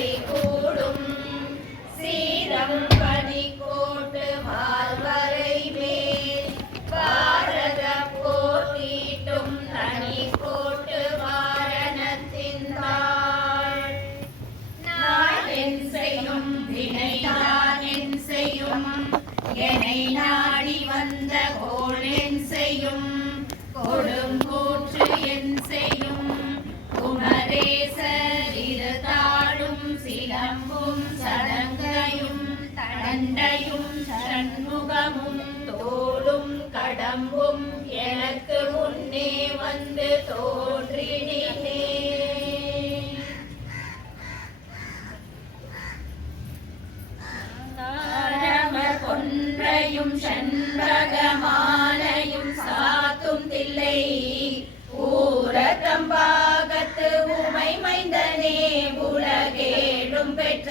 கைகூடும் சீரம் பனிக்கோட்டு மால்வரை மேல் பாரத போட்டிட்டும் தனி கோட்டு வாரணத்தின் தாள் நான் என் செய்யும் வினைதான் என் செய்யும் என்னை நாடி வந்த கோள் என் செய்யும் கொடுங்கூற்று என் செய்யும் குமரேசர் இரு தாளும் சிலம்பும் சடங்கையும் தண்டையும் சண்முகமும் தோளும் கடம்பும் எனக்கு முன்னே வந்து தோன்றினே கொன்றையும் செண்பகமாலையும் சாத்தும் தில்லை ஊரத்தம்பாகத்து உமை மைந்தனே உலகேடும் பெற்ற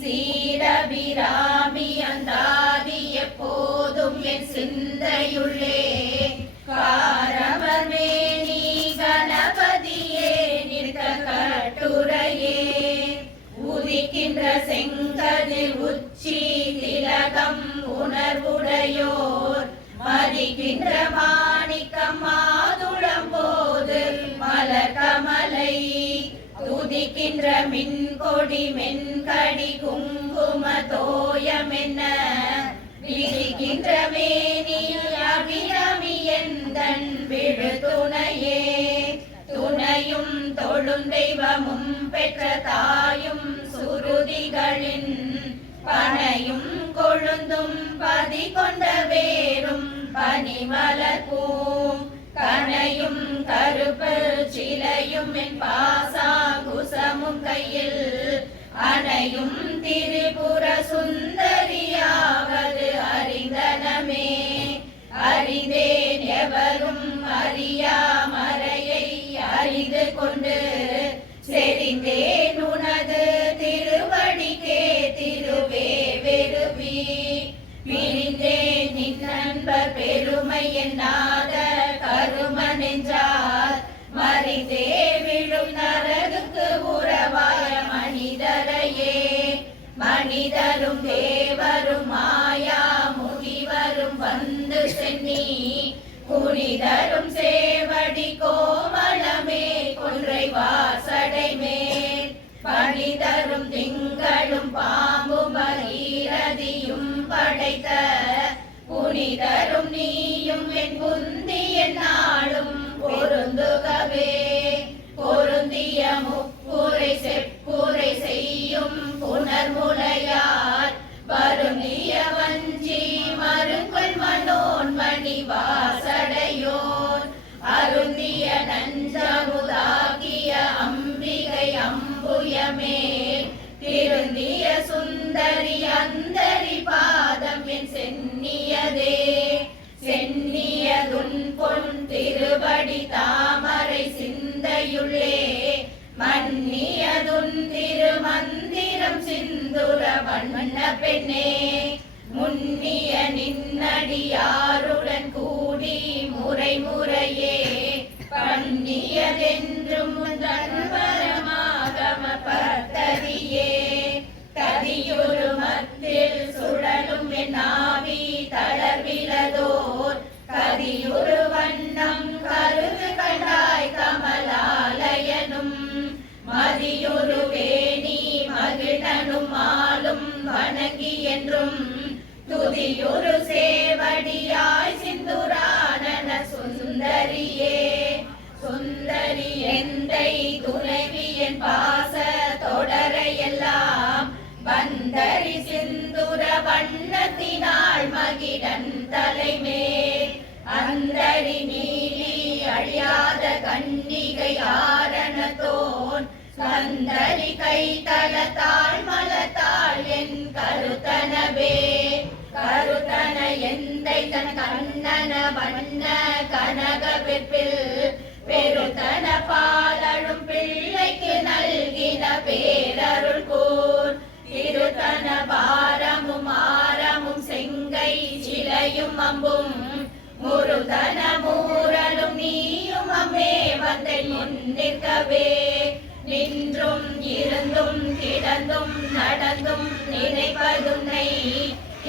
சீரபிராமி அந்தாதி எப்போதும் என் சிந்தையுள்ளே காரமர் மேனி கணபதியே நிற்க கட்டுரையே உதிக்கின்ற செங்கதிர் உச்சி திலகம் உணர்வுடையோர் மதிக்கின்ற மாணிக்கம் மாதுளம் போது மலர் கமலை துதிக்கின்ற மின்கொடி மென்கடி குங்கும தோயமென்ன விதிக்கின்ற மேனி அபிராமி எந்தன் விழு துணையே துணையும் தொழும் தெய்வமும் பெற்ற தாயும் சுருதிகளின் பனையும் கொழுந்தும் பதி கொண்ட வேரும் பனிமலர்பூம் கனையும் கருப்பு சிலையும் என் பாசாங்குசமும் கையில் அனையும் திரிபுர சுந்தரியாவது அறிந்தனமே அறிந்தேன் எவரும் அறியா மறையை அறிந்து கொண்டு செறிந்தேன் உனது திருவடிக்கே திருவே வெறுவி பிரிந்தேன் நின் நண்பர் பெருமை என்னாத கரும நெஞ்சார் மறிந்தே விழும் நரகுக்கு உறவாய மனிதரையே மனிதரும் தேவரும் மாயா முனிவரும் வந்து சென்னி புனிதரும் சேவடி கோமளமே கொன்றை வாசடை மேல் பணிதரும் திங்களும் பாம்பும் பகீரதியும் படைத்த புனிதரும் நீயும் என் புந்திய நாளும் பொருந்துகவே பொருந்திய முப்புரை செப்புரை செய்யும் புனர்முலையார் வருந்திய வஞ்சி மருங்கொள் மனோன்மணி வாசடையோன் அருந்திய நஞ்சமுதாகிய அம்பிகை அம்புயமே திருந்திய சுந்தரி அந்தரி பாதம் என் சென்னியதே சென்னியதுன் பொன் திருவடி தாமரை சிந்தையுள்ளே மன்னியதுன் திருமந்திரம் சிந்துர வண்ண பெண்ணே முன்னிய நின்னடியாருடன் கூடி முறை முறையே பண்ணியதென்றும் தன்பரமாகம பத்ததியே கதியொரு மத்தில் சுழலும் என் ஆவி தளர்விலதோர் கதியொரு வண்ணம் கருது கண்டாய் கமலாலயனும் மதியொரு வேணி மகிழனும் ஆளும் வணங்கி என்றும் துதியொரு சேவடியாய் சிந்துரானன சுந்தரியே சுந்தரி எந்தை துணைவி என் பாச தொடரையெல்லாம் வந்தரி சிந்துர வண்ணத்தினாள் மகிழன் தலைமேல் அந்தரி நீலி அழியாத கன்னிகை ஆரணத்தோன் கந்தரி கைத்தளத்தாள் மலத்தாள் என் கருத்தனவே கருத்தன எந்தை தன் கண்ணன வண்ண கனக வெப்பில் பெருத்தன பாலழும் பிள்ளைக்கு நல்கின பேரருள் கூர் திருத்தன பாரமும் ஆரமும் செங்கை சிலையும் அம்பும் முருதன மூரலும் நீயும் அம்மே வந்தன் முன்னிற்கவே நின்றும் இருந்தும் கிடந்தும் நடந்தும் நினைப்பதுன்னை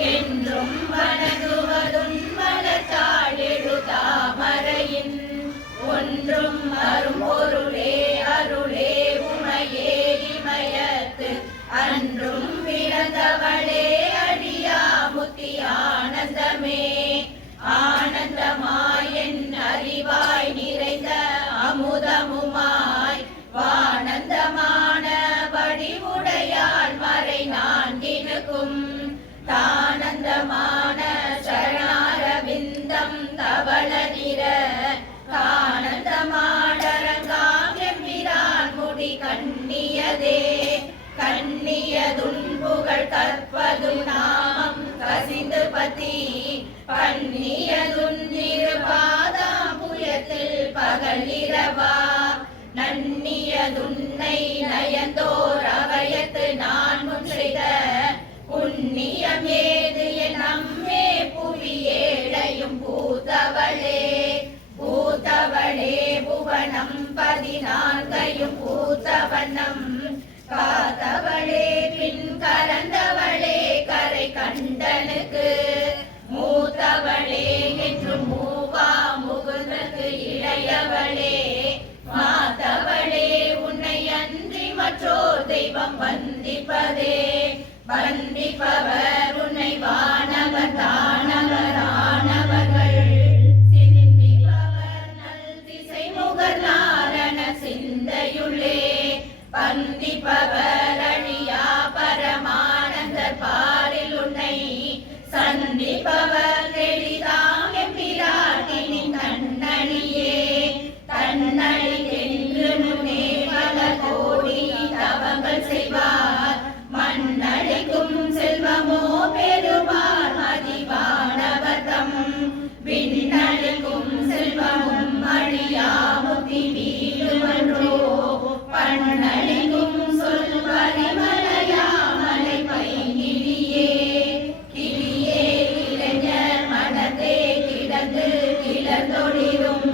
என்றும் வணங்குவதுன் மலத்தாள் எழுதாமரையின் ஒன்றும் அரும்பொருளே அருளே உமையே இமயத்து அன்றும் பிறந்தவளே அடியாமுத்தி ஆனந்தமே ஆனந்தமாயன் அறிவாய் நிறைந்த அமுதமுமாய் வானந்தமான வடிவுடையாள் மறை நான்கினுக்கும் தானந்தமான சரணாரவிந்தம் தவள நிற கானந்தமாடரங்காம் எம்பிரான் முடி கண்ணியதே கண்ணியதுன் புகழ் கற்பது நாமம் கசிந்து பதி பன்னியதுன் திருபாதாம் புயத்தில் பகல் இரவா நன்னியதுன்னை நயந்தோர் அவயத்து நான் முன் செய்த புண்ணியம் ஏது என் அம்மே புவியேழையும் பூத்தவளே பூத்தவளே புவனம் 14 பூத்தவனம் காத்தவளே பின் கலந்தவளே கரை கண்டனுக்கு மூத்தவளே என்று மூவா முகுதற்கு இளையவளே மாத்தவளே உன்னை அன்றி மற்றோர் தெய்வம் வந்திப்பதே வந்திப்பவர் உன்னை வானவர் தானவர் ஆனவர்கள் சிந்திப்பவர் நல் திசை முகர் நாரண சிந்தையுள்ளே பந்திப்பவர் அழியா பரமானந்தர் பாரில் உன்னை சந்திப்பவர் எளிதாம் எம்பிராட்டினின் தன்னழியே தன்னழிக்கென்று முன்னே பல கோடி தவங்கள் செய்வார் மண்ணழிக்கும் செல்வமோ பெருமாள் மதிவானவர்தம் விண்ணழிக்கும் செல்வமும் அழியாமுத்தி வீடுமன்றோ பண்ணழிக்கும் சொல் பரிமலையாமலை பைங்கிலியே கிளியே இளைஞர் மனதே கிடந்து கிளர்ந்தொழிரும்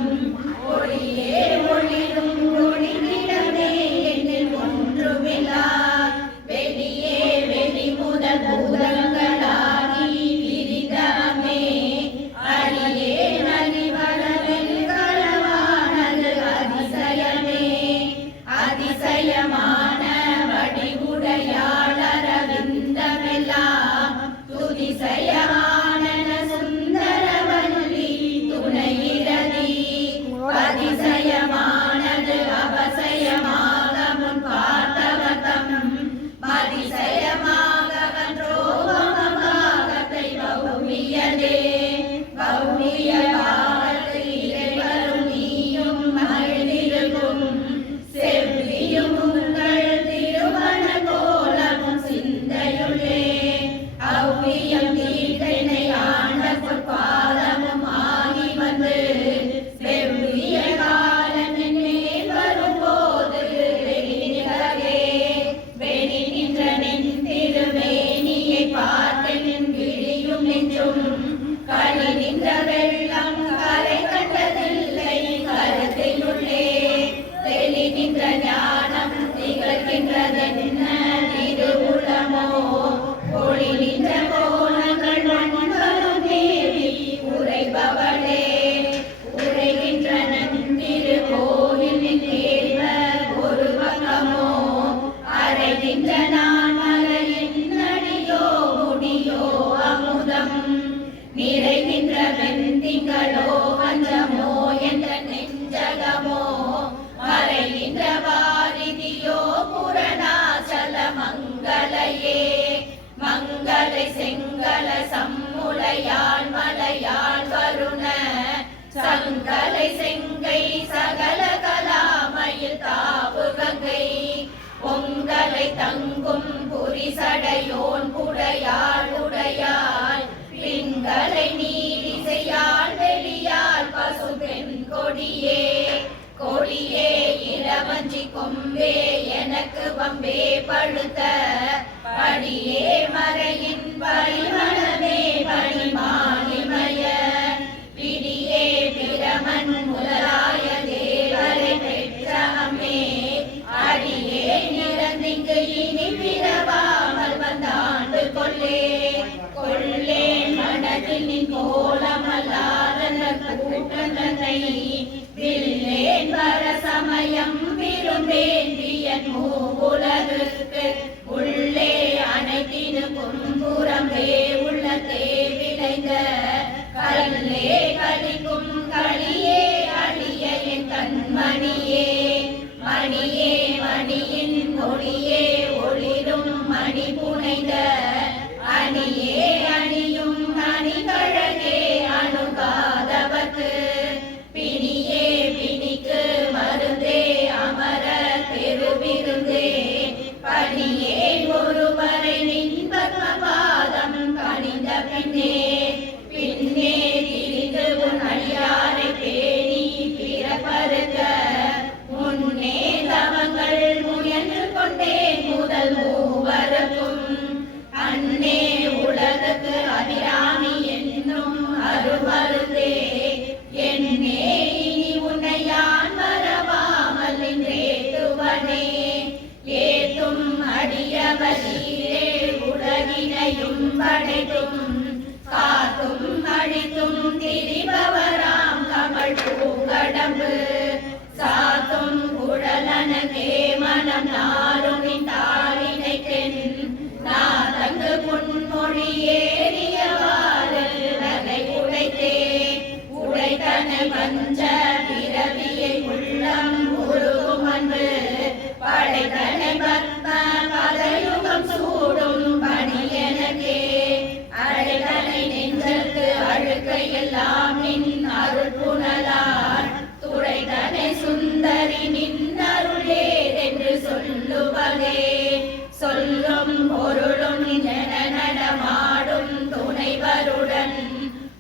ஒளியே ஒளிரும் ஒளி கிடந்தே என்னில் ஒன்றுமில்லா வெளியே வெளி முதல் பூதங்களாகி விரிந்தமே அழியே நலிவளவில் களவானது அதிசயமே அதிசயமான வடிவுடையாளரவிந்தமெல்லாம் துதிசயமான சுந்தரவல்லி துணையிரதி அதிசயமானது அவசயமாக முன் பார்த்தவதம் மதிசயமாக வன்றோபமபாகத்தை பௌமியதே பௌமியபாகத்து இறைவரும் நீயும் மகிழ்ந்திருக்கும் செவ்வியும் உங்கள் திருமண கோலமும் சிந்தையுள்ளே அவ்வியம் தீர்த்தனை ஆண்ட பொற்பாதமும் ஆகி வந்து செவ்விய காலம் மேல் வரும்போது வெளிநிகரே வெளி நின்ற நின் திருமேனியை பார்த்து நின் விழியும் நெஞ்சும் களி நின்ற வெள்ளம் கரை கண்டதில்லை கருத்திலுள்ளே தெளி நின்ற ஞானம் திகழ்கின்றதென்ன திருவுளமோ ஒளி நின்ற கோலங்கள் மண்களும் தேவி உரைபவளே உரைகின்ற நந்திரு கோயிலின் கேள்வ ஒரு பக்கமோ அரைகின்ற நான் மலையின் அடியோ முடியோ அமுதம் நிறைகின்ற வெண்திங்களோ பஞ்சமோ என்ற நெஞ்சகமோ மறைகின்ற வாரிதியோ புரணாச்சல மங்களையே மங்களை செங்கல சம்முளையாள் மலையாள் வருண சங்கலை செங்கை சகல கலாமையில் தாவு கங்கை பொங்கலை தங்கும் புரிசடையோன் புடையாள் உடையாள் பிங்களை நீரிசையாள் வெளியாள் பசு பெண் கொடியே கொடியே இளவஞ்சி கொம்பே எனக்கு வம்பே பழுத்த படியே மறையின் பரிமளமே பணிமாலிமய பிடியே பிரமன் முதலாய தேவரை பெற்றமே அடியே நிறந்திங்கு இனி பிற தன்னை வில்லேன் வர சமயம் விரும்பேந்தியன் மூவுலகுக்கு உள்ளே அனைத்தினுக்கும் புறம்பே உள்ளத்தே விளைந்த கல்லே கலிக்கும் களியே அழிய என் கண்மணியே மணியே மணியின் ஒளியே ஒளிரும் மணி புனைந்த அணியே அணியும் அணிகழகே அணுகாதவர்க்கு பிணியே பிணிக்கு மருந்தே அமர பெருவிருந்தே பணியே ஒருவரை நின் பத்மபாதம் பணிந்த பின்னே பின்னே திரிந்து உன் அடியாரை பேணி பிறப்பருக்க முன்னே தவங்கள் முயன்று கொண்டே முதல் மூவருக்கும் அன்னே உலகுக்கு அபிராமி என்னும் அருமருந்தே என்னே இனி உன்னை யான் மறவாமல் நின்றேத்துவனே ஏத்தும் அடியவரீரே உலகினையும் படைத்தும் காத்தும் அழித்தும் திரிபவராம் கமல் பூங்கடம்பு சாத்தும் குழலனகே மனம் நாளும் தாளினைக்கென் நாதங்கு புன்மொழி ஏறியவாறு நகை உடைத்தே உடைத்தனை பஞ்ச பிறவியை உள்ளம் உருகும் அன்பு படைத்தனை பத்ம பதயுகம் சூடும் பணியனகே அழைத்தனை நெஞ்சற்கு அழுக்கையெல்லாம் நின் அருள் புனலார் துடைத்தனை சுந்தரி நின்னருளே என்று சொல்லுவதே சொல்லும் பொருளும் என நடமாடும் துணைவருடன்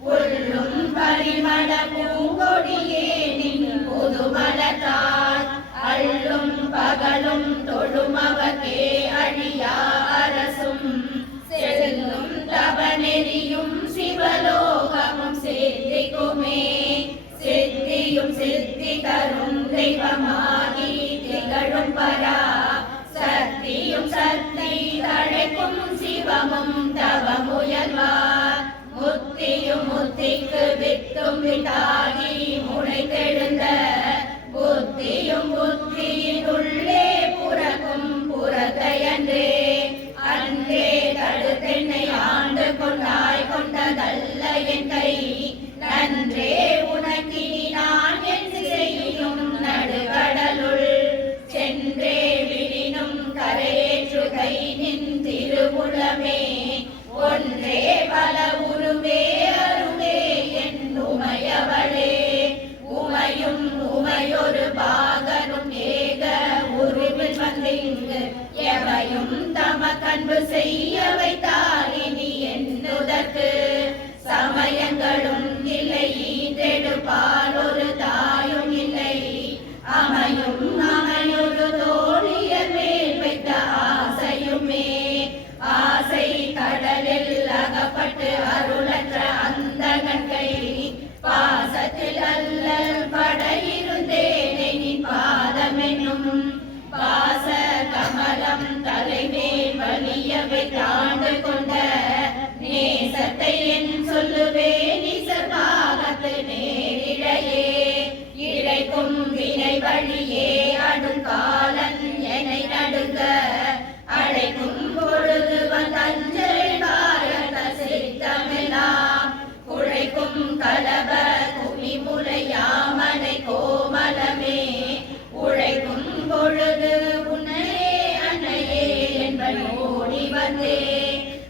உள்ளும் பரிமள பூங்கொடியே நின் புதுமலத்தார் அள்ளும் பகலும் தொழுமவகே அழியா அரசும் செல்லும் தவநெறியும் சிவலோகமும் சித்திக்குமே சித்தியும் சித்தி தரும் தெய்வமாகி திகழும் பரா சக்தியும் சக்தி தழைக்கும் சிவமும் தவமுயல்வார் முத்தியும் முத்திக்கு வித்தும் விட்டாகி முளைத்தெழுந்த புத்தியும் புத்தியின் உள்ளே புறக்கும் புறத்தையன்றே அன்றே தடுத்தென்னை ஆண்டு கொண்டாய் கொண்டதல்ல என் கை நன்றே உனக்கினி நான் என் செய்யும் நடுகடலுள் சென்றே விடினும் கரையேற்றுகை நின் திருவுளமே ஒன்றே பல உருவே அருவே என் உமையவளே உமையும் உமையொரு பாகனும் ஏக உருவில் வந்திங்கு எவையும் தமக்கன்பு செய்ய வைத்தால் இனி என்னுதற்கு சமயங்களும் இல்லை ஈன்றெடுப்பால் ஒரு தாயும் இல்லை அமையும் அமையொரு தோழியர் மேல் வைத்த ஆசையுமே ஆசை கடலில் அகப்பட்டு அருளற்ற அந்த கண்கை பாசத்தில் அல்லல் படையிருந்தேனே நின் பாதமென்னும் பாச கமலம் தலைமேல் வலியவை தாண்டு கொண்ட நேசத்தை என் சொல்லுவேன் நிசபாகத்து நேரிழையே இழைக்கும் வினை வழியே அடுங்காலன் என்னை நடுங்க அழைக்கும் பொழுது வந்தஞ்சல் பாரத சித்தமெல்லாம் குழைக்கும் கலப குமி முலையாமலை கோமலமே உழைக்கும் பொழுது உன்னையே அன்னையே என்பன் ஓடி வந்தே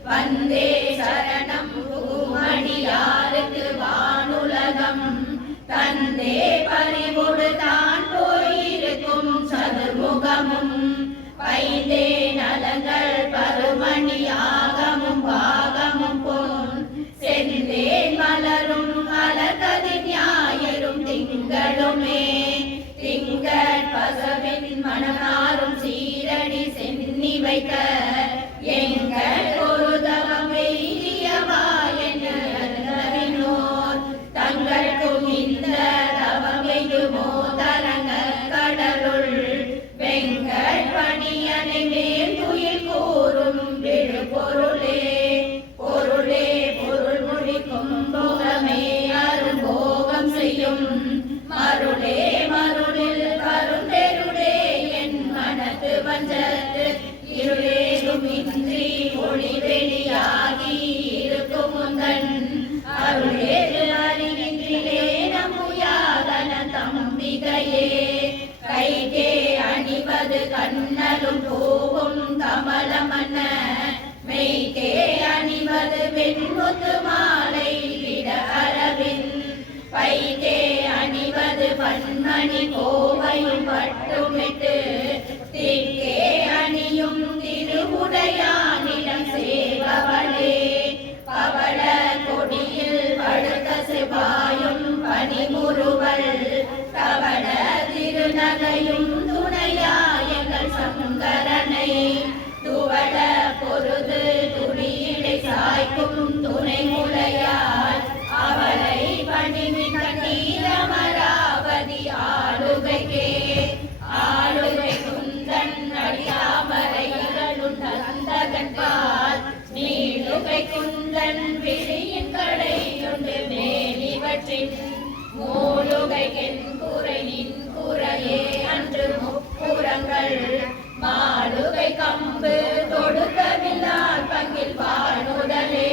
வந்தே சரணம் பூமணியாருக்கு வானுலகம் தந்தே பறிவுடு தான் போயிருக்கும் சதுர்முகமும் பைந்தே நலங்கள் பருமணி ஆகமும் பாகமும் பொன் செந்தேன் மலரும் மலர்கதி ஞாயிறும் திங்களுமே திங்கள் பசவின் மணமாறும் சீரடி சென்னி வைக்க எங்கள் ஒரு தவம் எய்தியவா என்னோர் தங்களுக்கும் இந்த தவம் எய்துமோ தரங்க கடலுள் வெங்கள் பணியனை மேல் துயில் கூறும் விழு பொருளே பொருளே பொருள் முடிக்கும் போகமே அரும்போகம் செய்யும் பிரபஞ்சத்து இருளேதும் இன்றி ஒளி வெளியாகி இருக்கும் முந்தன் அருளேது அறிகின்றிலே நம்புயாதன தம்பிகையே கைகே அணிவது கண்ணலும் பூவும் கமலமன்ன மெய்கே அணிவது வெண்முத்து மாலை விட அரவின் பைகே அணிவது பன்மணி கோவையும் பட்டுமிட்டு திக்கே அணியும் திருவுடையானிடம் சேவவளே பவள கொடியில் படுத்த செவ்வாயும் பனிமுறுவல் கவள திருநகையும் துணையாயங்கள் சங்கரனை துவள பொருது துணியிடை சாய்க்கும் துணை முலையால் அவளை பணிமிக்க நீரமராவதி ஆளுகைக்கே ஆளுகை குந்தன் அடியாமரைகளும் தந்தகன்பால் நீளுகை குந்தன் விழியின் கடையுண்டு மேலிவற்றின் மூலுகை கென்குறை நின் குறையே அன்று முப்புறங்கள் மாளுகை கம்பு தொடுக்கவில்லால் பங்கில் வானுதலே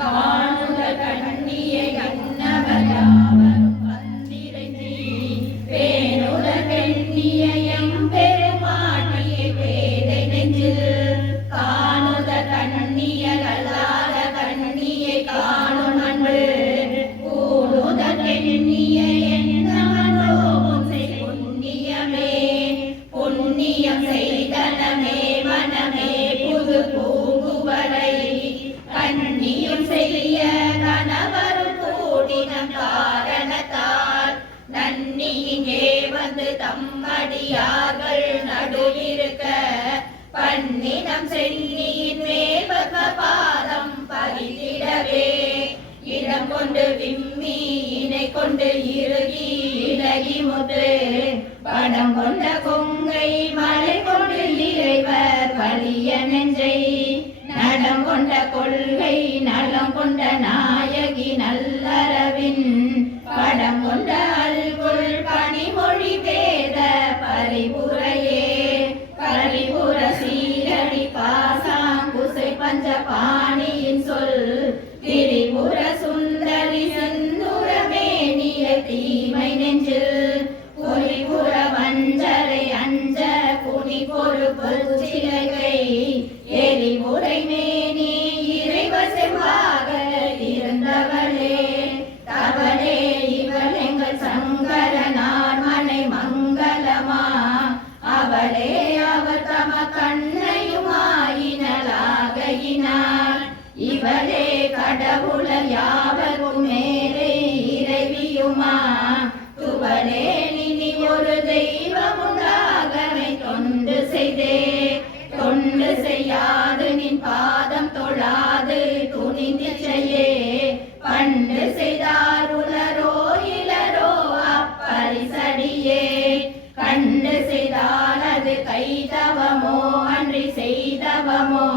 வானுதல் கண்ணியை அன்னவர் யாவரும் வந்திரைந்தி பேணுதல் பெண்ணியை எம்பெருமாட்டியை பேதை நெஞ்சில் காணுதல் கண்ணியல் அல்லாத கண்ணியை காணும் அன்று கூடுதல் பெண்ணியை என்னவனோ புண்ணியமே புண்ணியம் செய்தனமே மனமே புது பூங்குவரை கண்ணியும் செய்ய கணவரும் கூடின காரணத்தால் நன்னி இங்கே வந்து தம்மடியார்கள் நடுவிருக்க பன்னினம் சென்னியின் மேல் பாதம் பறித்திடவே இடம் கொண்டு விம்மி இணை கொண்டு இறுகி இலகி முது படம் கொண்ட கொங்கை மலை கொண்டு இறைவர் வலிய நெஞ்சை நடம் கொண்ட கொள்கை நலம் கொண்ட நாயகி நல்லறவின் படம் கொண்ட அல்குள் பணிமொழி வேத பரிபுரையே பரிபுர சீரடி பாசாங்குசை பஞ்ச பாணியின் சொல் திரிபுர சுந்தரி செந்துரமேனிய தீமை நெஞ்சில் பொறிபுர வஞ்சரை அஞ்ச குனி பொறுப்பு சிலைகை எரிபுரை மேனி இறைவ செவ்வாக இருந்தவளே தவளே இவள் எங்கள் சங்கரனார் மனை மங்களமா அவளே அவர் தம கண்ணையுமாயினளாகையினார் இவளே கடவுள யாவரும் மேலே இறைவியுமா துவளே நினி ஒரு தெய்வமுண்டாகவே தொண்டு செய்தே தொண்டு செய்யாது நின் பாதம் தொழாது துணிந்து செய்யே பண்டு செய்தார் உலரோ இளரோ அப்பரிசடியே கண்டு செய்தால் அது கைதவமோ அன்றி செய்தவமோ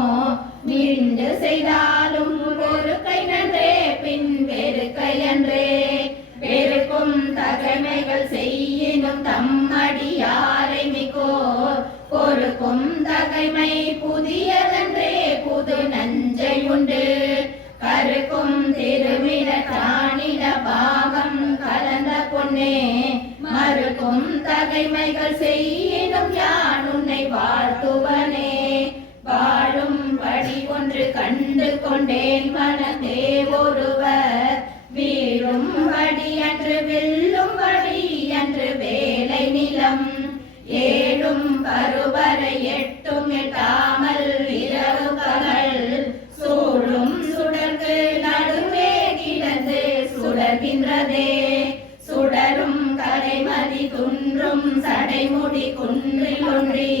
மீண்டு செய்தாலும் ஒரு கை நன்றே பின் வெறுக்கை அன்றே வெறுக்கும் தகைமைகள் செய்யினும் தம்மடியாரை மிகோ பொறுக்கும் தகைமை புதியதன்றே புது நஞ்சை உண்டு கருக்கும் திருமிட தானிட பாகம் கலந்த பொன்னே மறுக்கும் தகைமைகள் செய்யினும் யான் உன்னை வாழ்த்துவனே வாழும் படி ஒன்று கண்டு கொண்டேன் மனதே ஒருவர் வீழும் படி அன்று வெல்லும் படி அன்று வேலை நிலம் ஏழும் பருவரை எட்டும் எட்டாமல் இரவு பகல் சூழும் சுடர்க்கு நடுவே கிடந்து சுடர்கின்றதே சுடரும் கரைமதி துன்றும் சடைமுடி குன்றில் ஒன்றி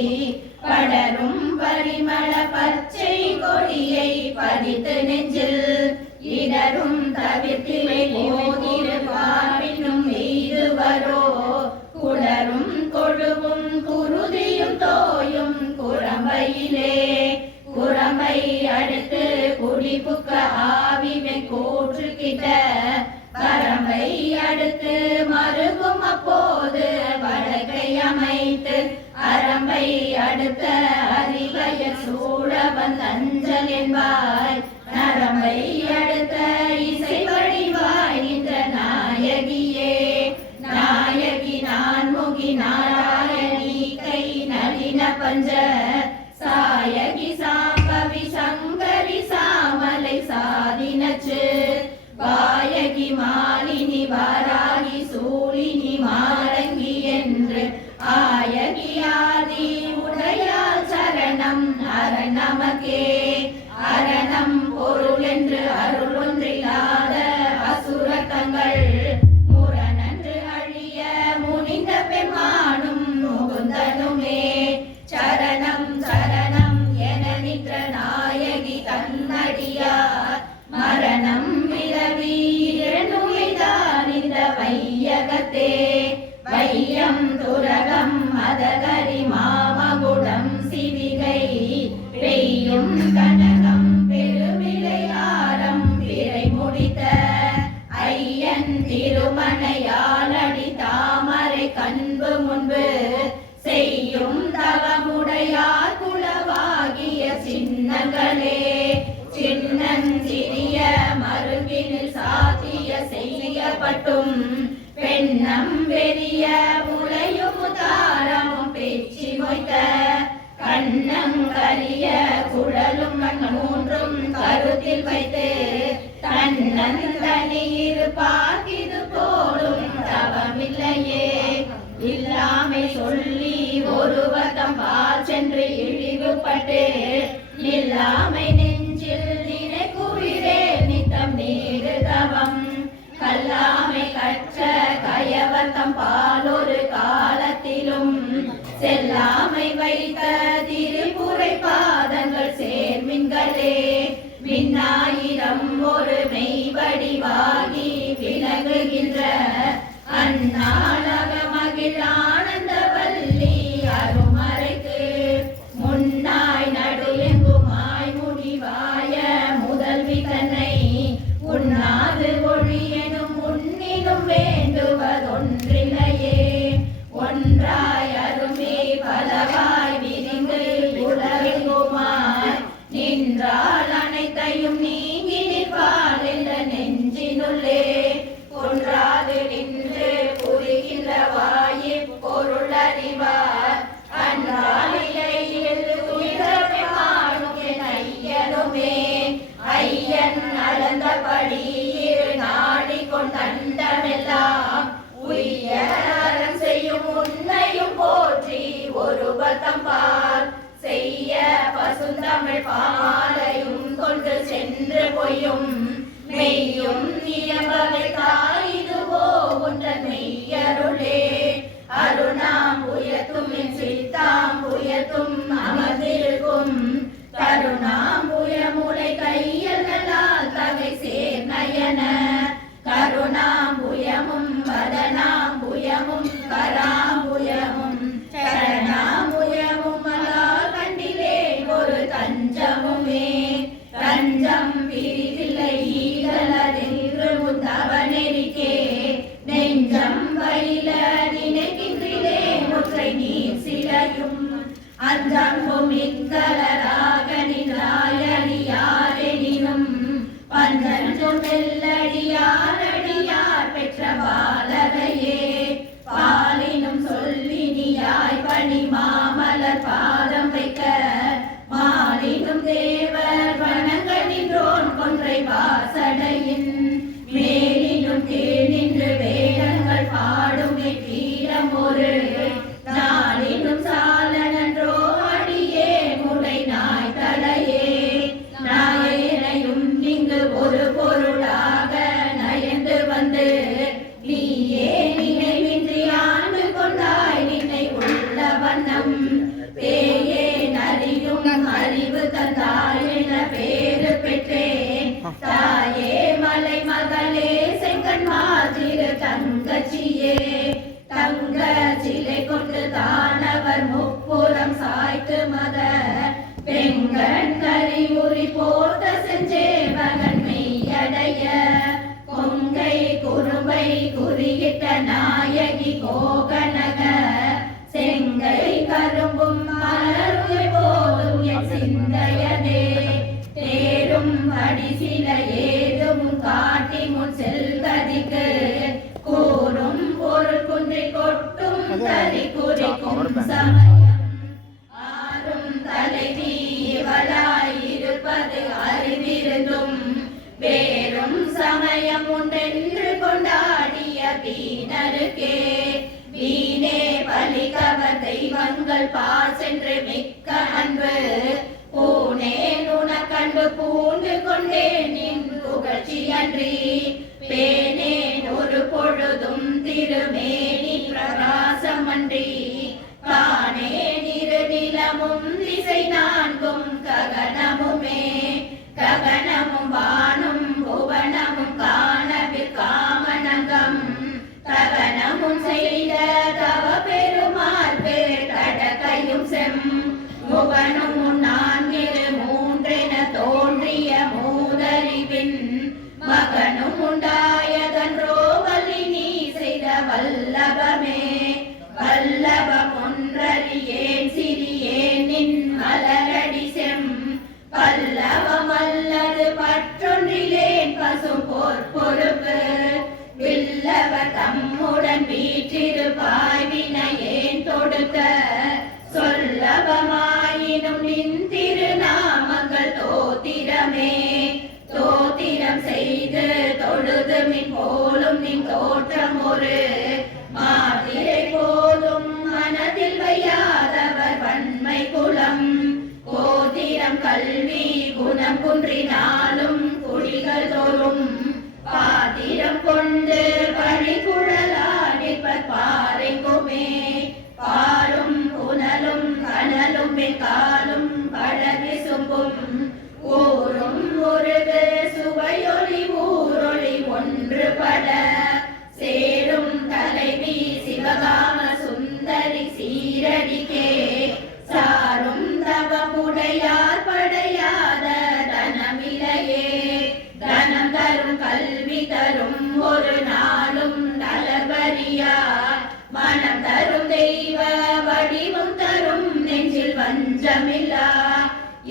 படரும் பரிமள பச்சை கொடியை பதித்து நெஞ்சில் இடரும் தவிர்த்திலை போதிருப்பாரினும் எய்துவரோ குடரும் கொழுவும் குருதியும் தோயும் குரம்பையிலே குரம்பை அடுத்து குடிபுக்க ஆவிவை கூற்று கிட்ட வரம்பை அடுத்து மருகும் அப்போது வடக்கை அமைத்து அரம்பை அம்பை அடுத்த அறிவைய சூழ வந்தஞ்சல் என்பாய் நரம்பை அடுத்த இசை வடிவாய் நின்ற நாயகியே நாயகி நான்முகி நாராயணி கை நளின பஞ்ச சாயகி சாம்பவி சங்கரி சாமலை சாதினச்சு வாயகி மாலினி வாராகி சூலினி மாலங்கி என்று ஆயகி ஆதி உடையால் சரணம் அரண் நமக்கே அரணம் பொருள் என்று அருள் ஒன்றில்லாத அசுரத்தங்கள் முரணன்று அழிய முனிந்த பெம்மானும் முகுந்தனுமே சரணம் சரணம் என நின்ற நாயகி தன்னடியார் மரணம் பிறவி இரண்டுமைதான் இந்த வையகத்தே வையம் துரகம் மதகரி மாமகுடம் சிவிகை பெய்யும் கனகம் பெருவிளையாரம் பிறை முடித்த ஐயன் திருமணையாலடி தாமரை கண்பு முன்பு செய்யும் தவமுடையார் குலவாகிய சின்னங்களே சின்னன் சிறிய மருங்கினில் சாத்திய செய்யப்பட்டும் பெண்ணம் பெரிய முளையும் தாரமும் பேச்சு மொய்த்த கண்ணங்கரிய குழலும் மூன்றும் கருத்தில் வைத்து தன்னன் தனியிரு பார்க்கிது போலும் தவமில்லையே இல்லாமை சொல்லி ஒருவர்தம் பால் சென்று இழிவுபட்டு நில்லாமை நெஞ்சில் நினைக்குவிரே நித்தம் நீடு தவம் கல்லாமை கற்ற கயவர்த்தம் பாலொரு காலத்திலும் செல்லாமை வைத்த திரிபுரை பாதங்கள் சேர்மின்களே விண்ணாயிரம் ஒரு மெய்வடிவாகி விளங்குகின்ற அந்நாளக மகிழ் ஆனந்த வல்லி அருமறைக்கு முன்னாய் நடுயெங்குமாய் முடிவாய முதல்வி தன்னை உண்ணாது ஒழியெனும் உன்னிலும் வேண்டுவதொன்றில்லையே ஒன்றாய் அருமே பலவாய் விரிந்து உலகுமாய் நின்றால் அனைத்தையும் நீங்கி நிற்பால் என்ற நெஞ்சினுள்ளே ஒன்றாது நின்று புரிகின்ற வாயு பொருள் அறிவார் அன்றால் இலையில் துயிரமே மாணும் என் ஐயனுமே ஐயன் அளந்தபடி இரு நாடி கொண்டண்டமெல்லாம் உய்ய அறம் செய்யும் உன்னையும் போற்றி ஒரு பத்தம்பால் செய்ய பசுந்தமிழ் பாலையும் கொண்டு சென்று பொய்யும் மெய்யும் நியமவை தாயிதுவோ உன்றன் மெய்யருளே அருணாம் உயர்த்தும் என் சித்தாம் உயர்த்தும் அமர்ந்திருக்கும் கருணாம் உயமுலை கையில் நல்லால் தகை சேர் நயன கருணாம் உயமும் வதனாம் உயமும் கராம் உயமும் சரணாம் உயமும் அலால் கண்டிலே ஒரு தஞ்சமுமே தஞ்சம் பிரிதில்லை ஈகலதென்று முந்தவனெறிக்கே நெஞ்சம் வயில நினைக்கின்றே முற்றை நீர் சிலையும் அஞ்சம்பும் இக்கலராக நின்றாயடியாரெனினும் பஞ்சஞ்சும் மெல்லடியாரடியார் பெற்ற பாலரையே பாலினும் சொல்லினியாய் பணி மாமலர் பாதம் வைக்க மாலினும் தேவர் வணங்க நின்றோன் கொன்றை வாசடையின் மேலினும் கீழ் நின்று வேதங்கள் பாடுமே பீடம் ஒரு நாளினும் சால நன்றோ அடியே முளை நாய் தலையே நாயனையும் இங்கு ஒரு பொருளாக நயந்து வந்து நீயே நினைவின்றி ஆண்டு கொண்டாய் நினை உள்ள வண்ணம் பேயே நரியும் அறிவு தந்தாய் என பேரு பெற்றேன் தாயே மலை மகளே செங்கன்மால் திரு தங்கச்சியே தங்க சிலை கொண்டு தானவர் முப்புறம் சாய்த்து மத பெண்கண் கரியுரி போர்த்த செஞ்சேவகன் மெய்யடைய கொங்கை குறும்பை குறியிட்ட நாயகி கோகனக செங்கை கரும்பும் உங்கள் பால் சென்று மிக்க அன்பு பூனேன் உனக்கன்பு பூண்டு கொண்டேன் நின் புகழ்ச்சி அன்றி பேனேன் ஒரு பொழுதும் திருமேனி பிரகாசம் அன்றி காணேன் இரு நிலமும் திசை நான்கும் ககனமுமே ககனமும் வானும் புவனமும் காணவில் காமனங்கம் தகனமும் செய்த தவ பெருமாள் கடகையும் செம் முகனும் நான்கிரு மூன்றென தோன்றிய மூதறிவின் மகனும் உண்டாயதன்றோ வலி நீ செய்த வல்லபமே வல்லபம் ஒன்றறியேன் சிறியேன் நின் மலரடி செம் பல்லவம் அல்லது பற்றொன்றிலேன் பசும் பொறுப்பு வில்லவர் தம்முடன் வீற்றிருப்பாய் வினையேன் தொடுக்க சொல்லவமாயினும் நின் திருநாமங்கள் தோத்திரமே தோத்திரம் செய்து தொழுது மின் போலும் நின் தோற்றம் ஒரு மாதிரை போலும் மனதில் வையாதவர் வன்மை குலம் கோதிரம் கல்வி குணம் குன்றினாலும் குடிகள் தோறும் பாத்திரம் கொண்டு பழி குழலாடிப்பர் பாறைக்குமே பாலும் புனலும் கனலும் காலும் பழகி சும்பும் ஊரும் முருகு சுவையொளி ஊரொளி ஒன்றுபட சேரும் தலைவி சிவகாம சுந்தரி சீரடிக்கே சாரும் தவமுடையார் படையாத தனமிலையே தனம் தரும் கல்வி தரும் ஒரு நாளும் நலவரியா மனம் தரும் தெய்வ வடிவும் தரும் நெஞ்சில் வஞ்சமில்லா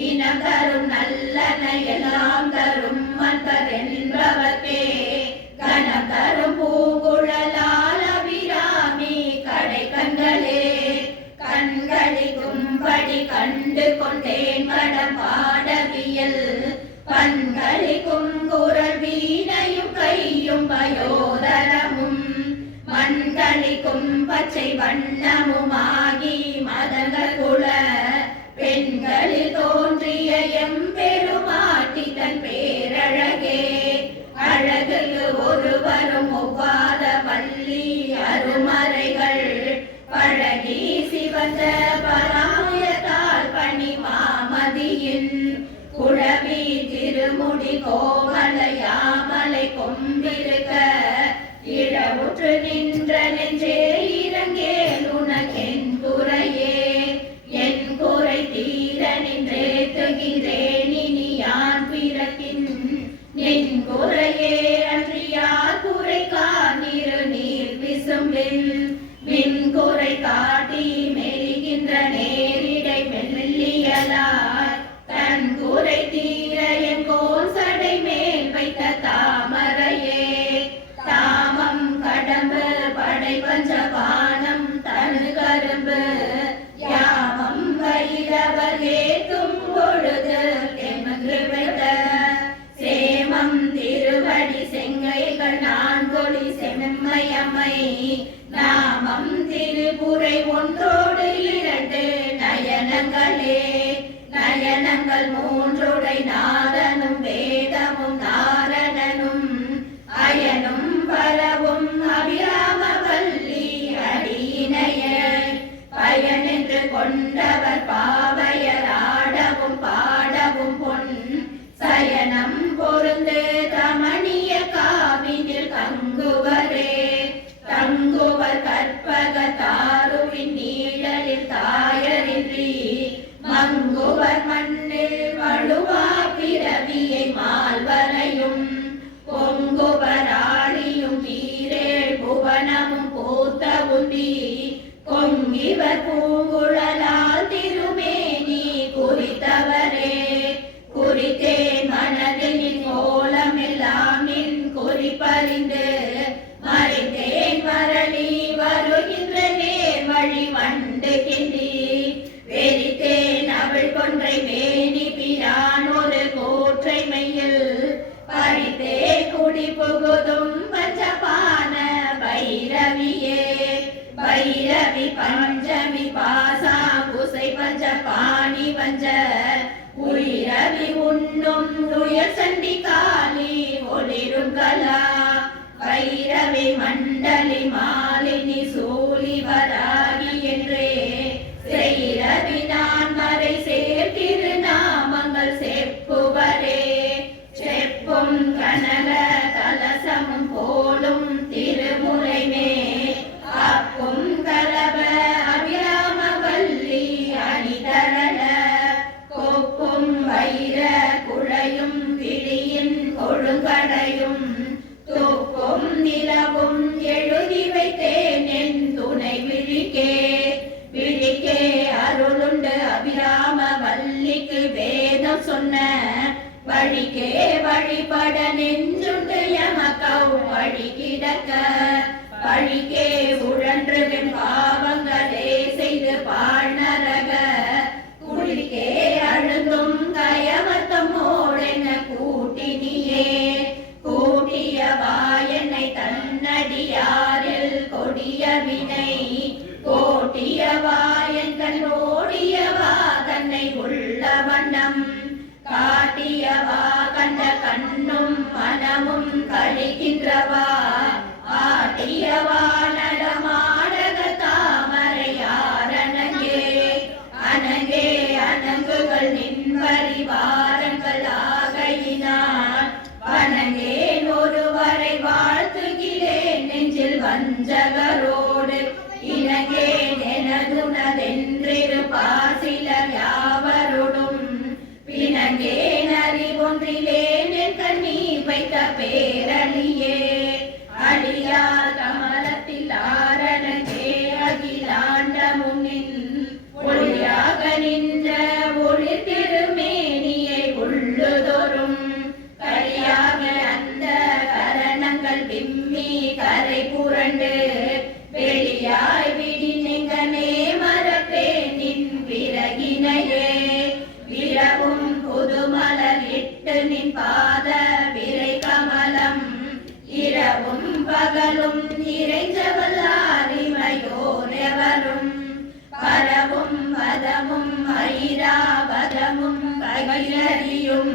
இனம் தரும் நல்லன எல்லாம் தரும் அன்பர் என்பவர்க்கே கணம் தரும் பூங்குழலால் அபிராமி கடை கண்களே கண்களிக்கும்படி கண்டு கொண்டேன் படம் பாடவியல் பண்களிக்கும் குரல் வீணையும் கையும் பயோதரமும் மண்களிக்கும் பச்சை வண்ணமுமாகி மதங்கள் குல பெண்களில் தோன்றிய எம்பெருமாட்டி தன் பேரழகே அழகுக்கு ஒருவரும் ஒவ்வாத வள்ளி அருமறைகள் பழகி சிவந்த பராயத்தால் பணி மாமதியின் குழவி திருமுடி கோமலையாமலை கொம்பிருக்க இடவுற்று நின்ற நெஞ்சே இறங்கேன் உனக்கென் குறையே என் குறை தீர நின்றே துகின்றேன் இனி யான் பிறக்கின் நின் குறையே அன்றியார் குறை காணிரு நீர் விசும்பில் மின் குறை காட்டி மெரிகின்ற நேரிடை மெல்லியலாய் தன் குறை தீர என் கோல் சடை மேல் வைத்த தாமரையே தாமம் கடம்பு படை பஞ்சபானம் தனு கரும்பு யாமம் வைரவர் ஏத்தும் பொழுது எமக்கு வைத்த சேமம் திருவடி செங்கைகள் நான்கொடி செம்மையம்மை நாமம் திருப்புரை ஒன்றோடு இரண்டு நயனங்களே நயனங்கள் மூன்றுடை நாதனும் வேதமும் நாரணனும் அயனும் பரவும் அபிராமவல்லி அடியினைய பயனென்று கொண்டவர் பாவையர் ஆடவும் பாடவும் பொன் சயனம் பொருந்து தமணிய காவினில் தங்குவரே தங்குவர் கற்பக தாருவின் நீழலில் தாயரின்றி மங்குவர் மண்ணில் வழுவா பிறவியை மால்வரையும் பொங்குவர் ஆழியும் தீரேழ் புவனமும் பூத்த உந்தி கொங்கிவர் பூங்குழலால் திருமேனி குறித்தவரே குறித்தேன் மனதில் நின் கோலமெல்லாம் நின் குறிப்பறிந்து மறைந்தேன் மரளி வருகின்ற நேர் வழி வண்டு கிண்டி வெறித்தேன் அவள் கொன்றை மேனி பிரான் ஒரு கோற்றை மையில் பறித்தே குடி புகுதும் பஞ்சபான பைரவியே பைரவி பஞ்சமி பாசாம் வஞ்ச உயிரவி உண்ணும் உயர் சண்டி காளி ஒளிரும் கலா வைரவி மண்டலி மாலினி சூலி வராகி என்றே செய்ரவி நான் மறை சேர்த்திரு நாமங்கள் செப்புவரே செப்பும் கனக கலசமும் போலும் திருமுறைமே அப்பும் கலப அபிராமவல்லி அணிதரள கொப்பும் வைர குழையும் விழியின் கொழுங்கடையும் தொப்பும் நிலவும் எழுதி வைத்தேன் என் துணை விழிக்கே விழிக்கே அருளுண்டு அபிராம வல்லிக்கு வேதம் சொன்ன வழிக்கே வழிபட நெஞ்சுண்டு எமக்கவ் வழி கிடக்க பழிக்கே உழன்று பாவங்களே செய்து பாழ்நரக குழிக்கே அழுந்தும் கயவத்தமோடென கூட்டினியே கூட்டியவா என்னை தன்னடியாரில் கொடிய வினை கோட்டியவா என் கண்ணோடியவா தன்னை உள்ள வண்ணம் காட்டியவா கண்ட கண்ணும் மனமும் கழிக்கின்றவா ஆட்டியவா நடமாடக தாமரையாரணங்கே அனங்கே அனங்குகள் நின்பரிவாரங்கள் ஆகையினால் வணங்கேன் ஒருவரை வாழ்த்துகிறேன் நெஞ்சில் வஞ்சகரோடு இணங்கேன் எனதுனதென்றிரு பாசிலர் யாவரோடும் பிணங்கேன் அறிவொன்றிலேன் என் கண்ணீர் வைத்த பேரழியே அழியார் கமலத்தில் ஆரணங்கே அகிலாண்டமுனின் ஒளியாக நின்ற ஒளி திருமேனியை உள்ளுதொரும் கரியாக அந்த கரணங்கள் விம்மி கரை புரண்டு வெளியாய் விடி நெங்கனே மரப்பேன் நின் விறகினையே விரவும் புதுமலர் இட்டு நின் பாத விரை கமலம் இரவும் பகலும் இறைஞ்சவல்லாரிமையோர் எவரும் பரவும் மதமும் ஐராவதமும் பகிரறியும்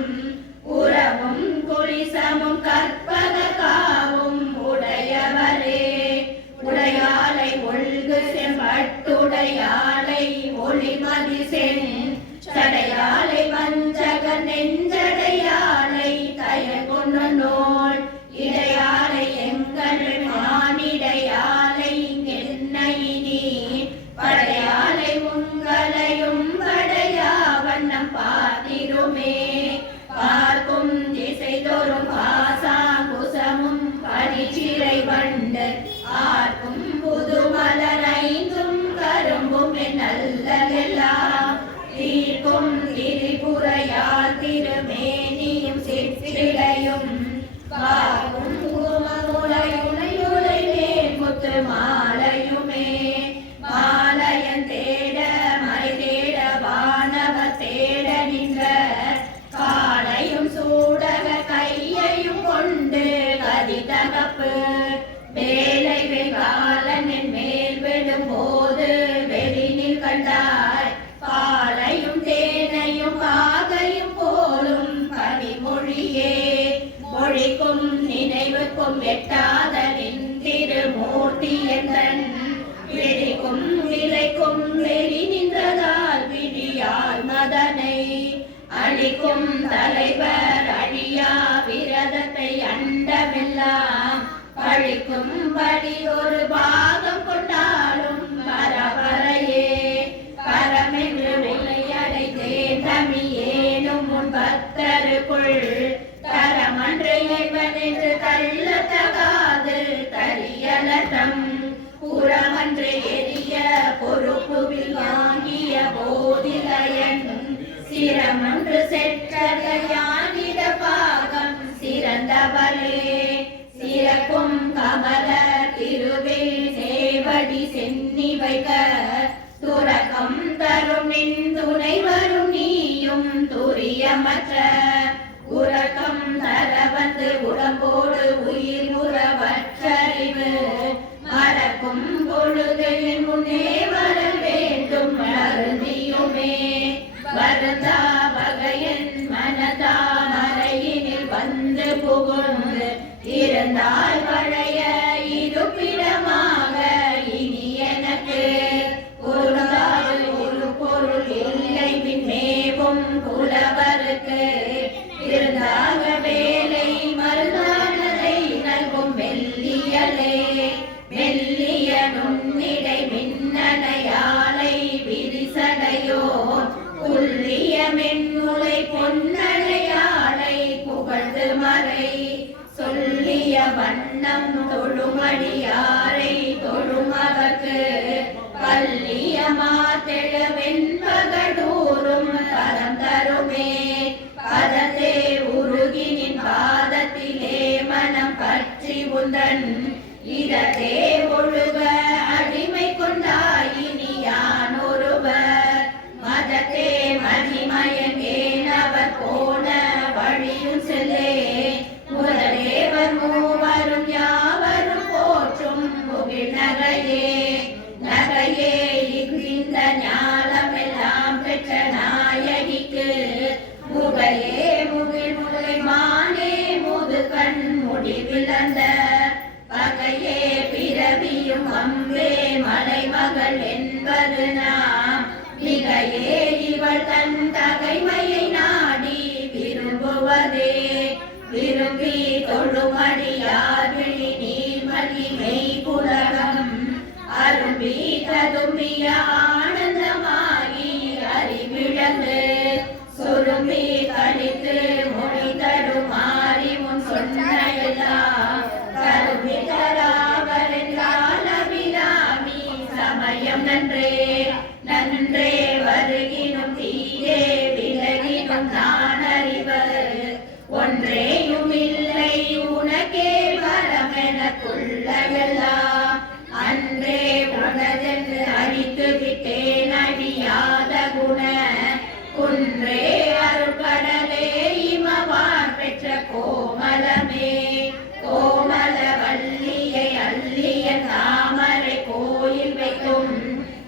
உறவும் குளிசமும் கற்பக காவும் உடையவரே உடையாளை ஒழ்கு செம்பட்டுடையாளை ஒளிமதி சென் சடையாளை வஞ்சக நெஞ்சடையாளை தயங்கொண்ட நூல் இடையாளை எங்கள் மானிடையாளை என்னையினி படையாளை உங்களையும் படையா வண்ணம் பார்த்திருமே பார்க்கும் திசைதோறும் பாசாங்குசமும் பரிச்சிறை வண்டு ஆர்க்கும் புதுமலர் ஐந்தும் கரும்பும் நல்லதெல்லாம் தீர்க்கும் திரிபுரையால் திருமேனியும் சிற்றிடையும் பாகும் குமமுலையுனையுலை முத்து மாலையுமே மாலையன் தேட மறை தேட வானவ தேட நின்ற காலையும் சூடக கையையும் கொண்டு கதி தகப்பு வேலை வெகாலன் மேல் விடும் போது வெளினில் கண்டாய் பாலையும் தேனையும் பாகையும் போலும் கனிமொழியே மொழிக்கும் நினைவுக்கும் எட்டாத நின்றிருமூர்த்தி என்றன் விழிக்கும் விளைக்கும் வெளி நின்றதால் விழியால் மதனை அழிக்கும் தலைவர் அழியா விரதத்தை அண்டமெல்லாம் பழிக்கும்படி ஒரு பாகம் கொண்டாலும் பரவரையே பரமென்று விளையடைந்தேன் தமிழேனும் உன் பக்தருக்குள் தரமன்று இவன் என்று தள்ளத்தகாது தரியலட்டம் புறமன்று எரிய பொறுப்புவில் வாங்கிய போதிலையன் சிரமன்று செற்றகையானிட பாகம் சிறந்தவளே சிறக்கும் கமல திருவில் சேவடி சென்னி வைக்க துறக்கம் தரும் நின் துணை வரும் நீயும் துரியமற்ற உறக்கம் தர வந்து உடம்போடு உயிர் உறவற்றறிவு மறக்கும் பொழுது என் முன்னே வர வேண்டும் அருந்தியுமே வருந்தா வகையன் மனதாமரையினில் வந்து புகுந்து இருந்தால் பழைய இருப்பிடமாக இனி எனக்கு ஒரு பொருள் இல்லை மேவும் புலவருக்கு இருந்தாக வேலை மருந்தானதை நல்கும் மெல்லியலே மெல்லிய நுண்ணிடை மின்னணையாலை விரிசடையோ புல்லிய மென்முலை பொன்னடையாலை புகழ்ந்து மறை சொல்லிய வண்ணம் தொழுமடியாரை தொழுமகற்கு கல்லிய மாத்தெழ வெண்பகடூரும் பரம் தருமே பதத்தே உருகினின் பாதத்திலே மனம் பற்றி உந்தன் இதத்தே ஒழுக அடிமை கொண்டாயினி யான் ஒருவர் மதத்தே மதிமயங்கேன் அவர் போன வழியும் செல்லே முதலேவர் மூவரும் யாவரும் போற்றும் முகில் நகையே இந்த ஞானமெல்லாம் பெற்ற நாயகிக்கு முகையே முகை மானே முது கண் முடிவிழந்த பகையே பிறவியும் அம்பே மலைமகள் என்பது நாம் மிகையே இவள் தன் தகைமையை நாடி விரும்புவதே விரும்பி தொழுமடியார் விழி நீர்மலி மெய்புலகம் அரும்பி ததும்பிய ஆனந்தமாகி அறிவிழந்து சுரும்பி கழித்து மொழி தடுமாறி முன் சொன்னெல்லாம் கரும்பி தராவரென்றால் அபிராமி சமயம் நன்றே வருகினும் தீயே விலகினும் நான் அறிவர் ஒன்றேயும் இல்லை உனக்கே வரமெனக்குள்ளவெல்லாம் அன்றே உனதென்று அறித்து விட்டேன் அடியாத குண குன்றே அருள்கடலே இமவான் பெற்ற கோமலமே கோமல வல்லியை அள்ளிய தாமரை கோயில் வைக்கும்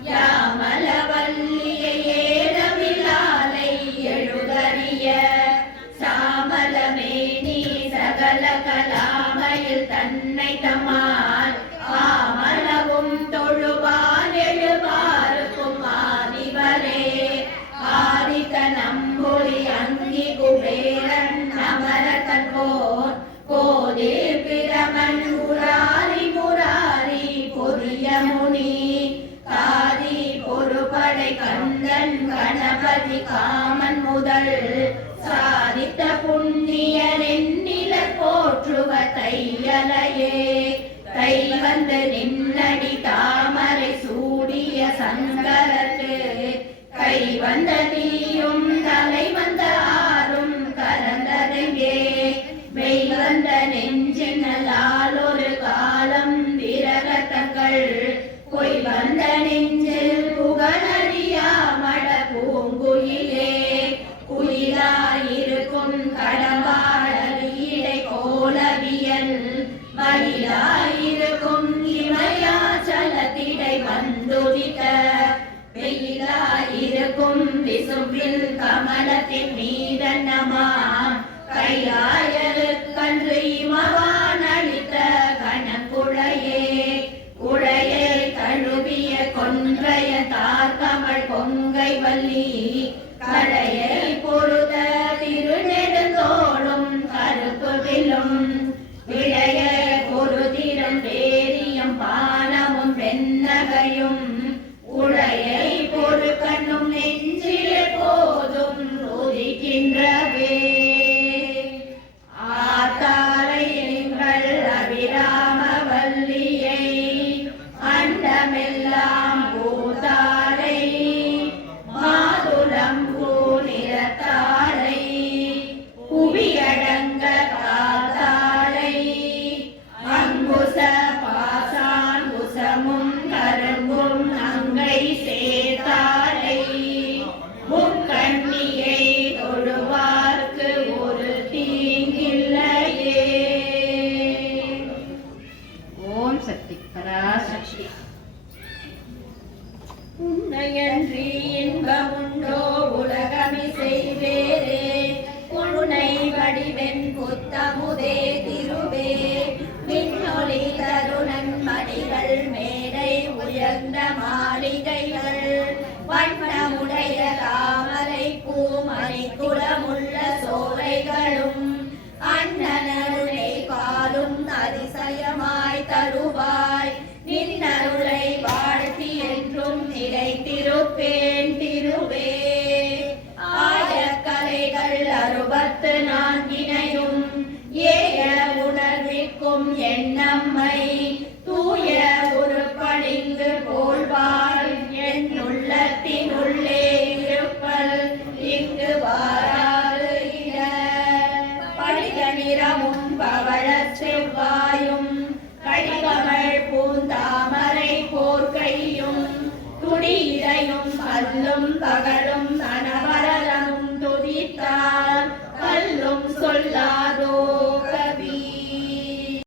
யாமல வல்லியை ஏதமில்லாலை எழுதறிய சாமலமே நீ சகல கலாமையில் தன்னை தம்மால் ஆமளவும் தொழுவான் எழுவாருக்கும் ஆதிவரே ஆதித்த நம்பொழி அங்கி குபேரன் அமரத்தன் போர் கோதில் பிரமன் முராரி பொரிய முனி காதி பொறுபடை கந்தன் கணபதி காமன் முதல் சாதித்த புண்ணியர் எண்ணிலர் போற்றுவ தையலையே தை வந்து நின்னடி தாமரை சூடிய சங்கரத்து கை வந்த தீயும் தலை வந்த ஆறும் கலந்ததெங்கே மெய் வந்த நெஞ்சினால் ஒரு காலம் விரகத்தங்கள் பொய் வந்த நெஞ்சில் புகழறியா மட பூங்குயிலே குயிலாயிருக்கும் கடம்பாடலிடை கோலவியல் மயிலாயிருக்கும் இமயாச்சலத்திடை வந்துதிக்க வெயிலாயிருக்கும் விசும்பில் கமலத்தின் மீதன்னமா கையாயருக்கன்று இமவான் அளித்த கணக்குழையே உழையை தழுவிய கொன்றைய தார்கமள் பொங்கை வள்ளி கடையை பொருத திருநெடுந்தோளும் கருப்பு வில்லும் விளைய பொருதிரம் பேரியம் பானமும் வெண்ணகையும் உழையை பொறு கண்ணும் நெஞ்சிலே போதும் உதிக்கின்றவே. வடிவெண் புத்தமுதே திருவே மின்னொளி தருணன் மணிகள் மேடை உயர்ந்த மாளிகைகள் வண்ணமுடைய தாமரை பூமணி குளமுள்ள சோலைகளும் அண்ணனருளை பாலும் அதிசயமாய் தருவாய் நின்னருளை வாழ்த்தி என்றும் நிலைத்திருப்பேன் திருவே ஆயக்கலைகள் 64 ஏய உணர்விற்கும் எண்ணம்மை தூய உருப்படிந்து போல்வாள் என் உள்ளத்தினுள்ளே இருப்பல் இங்கு வாராது இட படிக நிறமும் பவழச் செவ்வாயும் கடிகமழ் பூந்தாமரை போர்க்கையும் துடியிடையும் பல்லும் பகலும்